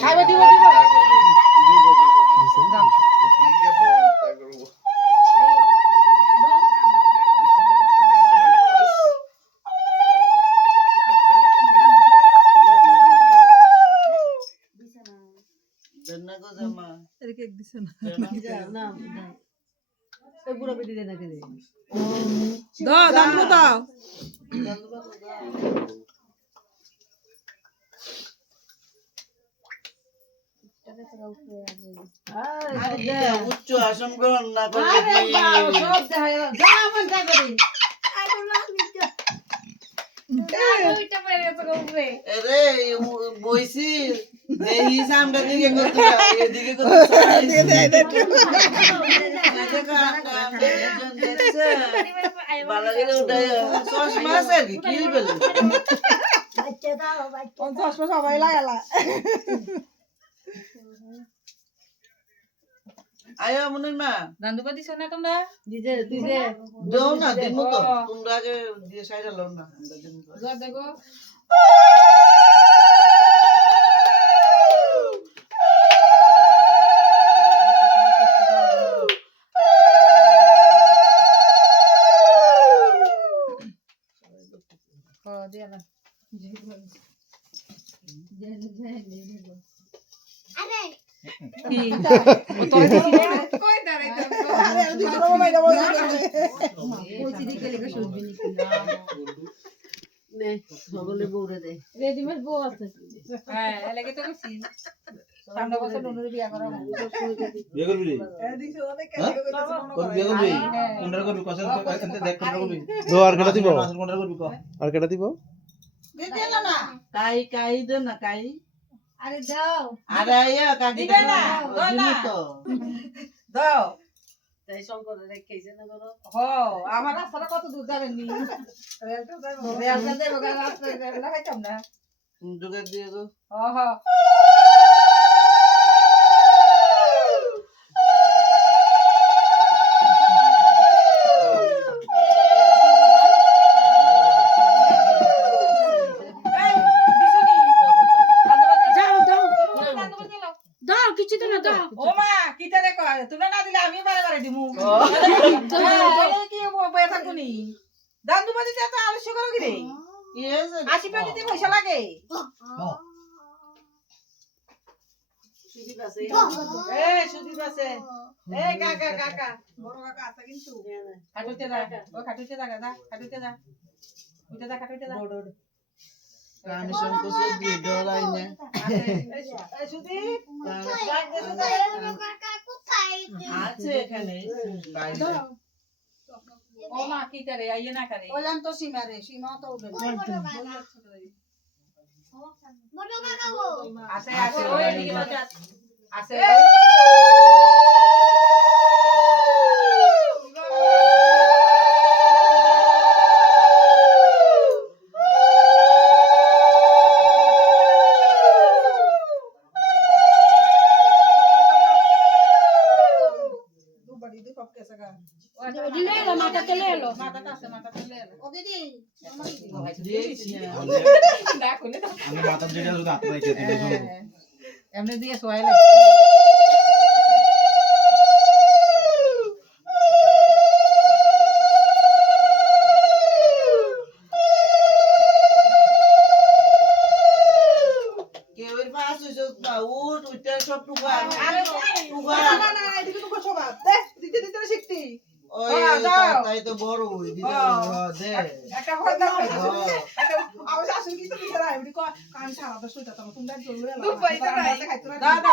খাইবে দিব উচ্চ আসন গ্রহণ না করলে বইছি এই সামটা দিকে করতে এদিকে সবাই লাগালা আয়ো মনে মা দান্দুপা দিছ না তোমরা দাও না দিমু তো তোমরা আগে দিয়ে সাইডা লও না দেখো রেডিমেড বউ আছে হ্যাঁ এলাকে তো কইছি সামনে বছর ননুর বিয়া করা হবে বিয়ে করবি রে কর বিয়ে করবি কোনটা করবি কসল এখানে দেখ কোনটা করবি দো আর কেটা দিব কোনটা করবি ক আর কেটা দিব দিতে এলো না কাই কাই দে না কাই আরে দাও আরে আইয়া কাটি দিবে না, দাও না। তো দাও তাই শঙ্কর রেখেছে না করো হ আমার রাস্তাটা কত দূর যাবেন নি রেলটা যাবো গা রাস্তা লাগাইতাম না যোগার দিয়ে গো হ ও মা কি তারে কয় তোমরা না দিলে আমি বারে বারে দিমু কি বয়ে থাকুনি দান দুবা দিতে এত আলস্য করো কি রে ইয়েস 80 টাকা দিতে পয়সা লাগে সুদীপ আছে এ সুদীপ আছে এ কাকা কাকা বড় কাকা আছে কিন্তু খাটুতে যা ও খাটুতে যা দাদা খাটুতে যা উঠে যা খাটুতে যা প্রাণী সংকোচ দিয়ে ডলাই না এই সুদীপ আছে এখানে ও মা কি করে আইয়ে না করে বললাম তো সীমা রে সীমা তো উঠে আছে আছে ওই দিকে আছে আমি মাথা যেটা শুধু হাত রাখতে দিই এমনি দিয়ে সোয়াই লাগে কেউ এর পাশ হইছে না উঠ উঠে সব টুকা টুকা না না এদিকে তো গোছবা দে দিতে দিতে শিখতি ওই তাই তো বড় হই দিতে দে একটা হল দাও একটা আওয়াজ আসুন কি তুমি করা এমনি কান সারা দশ হইতা তোমরা জললে দাদা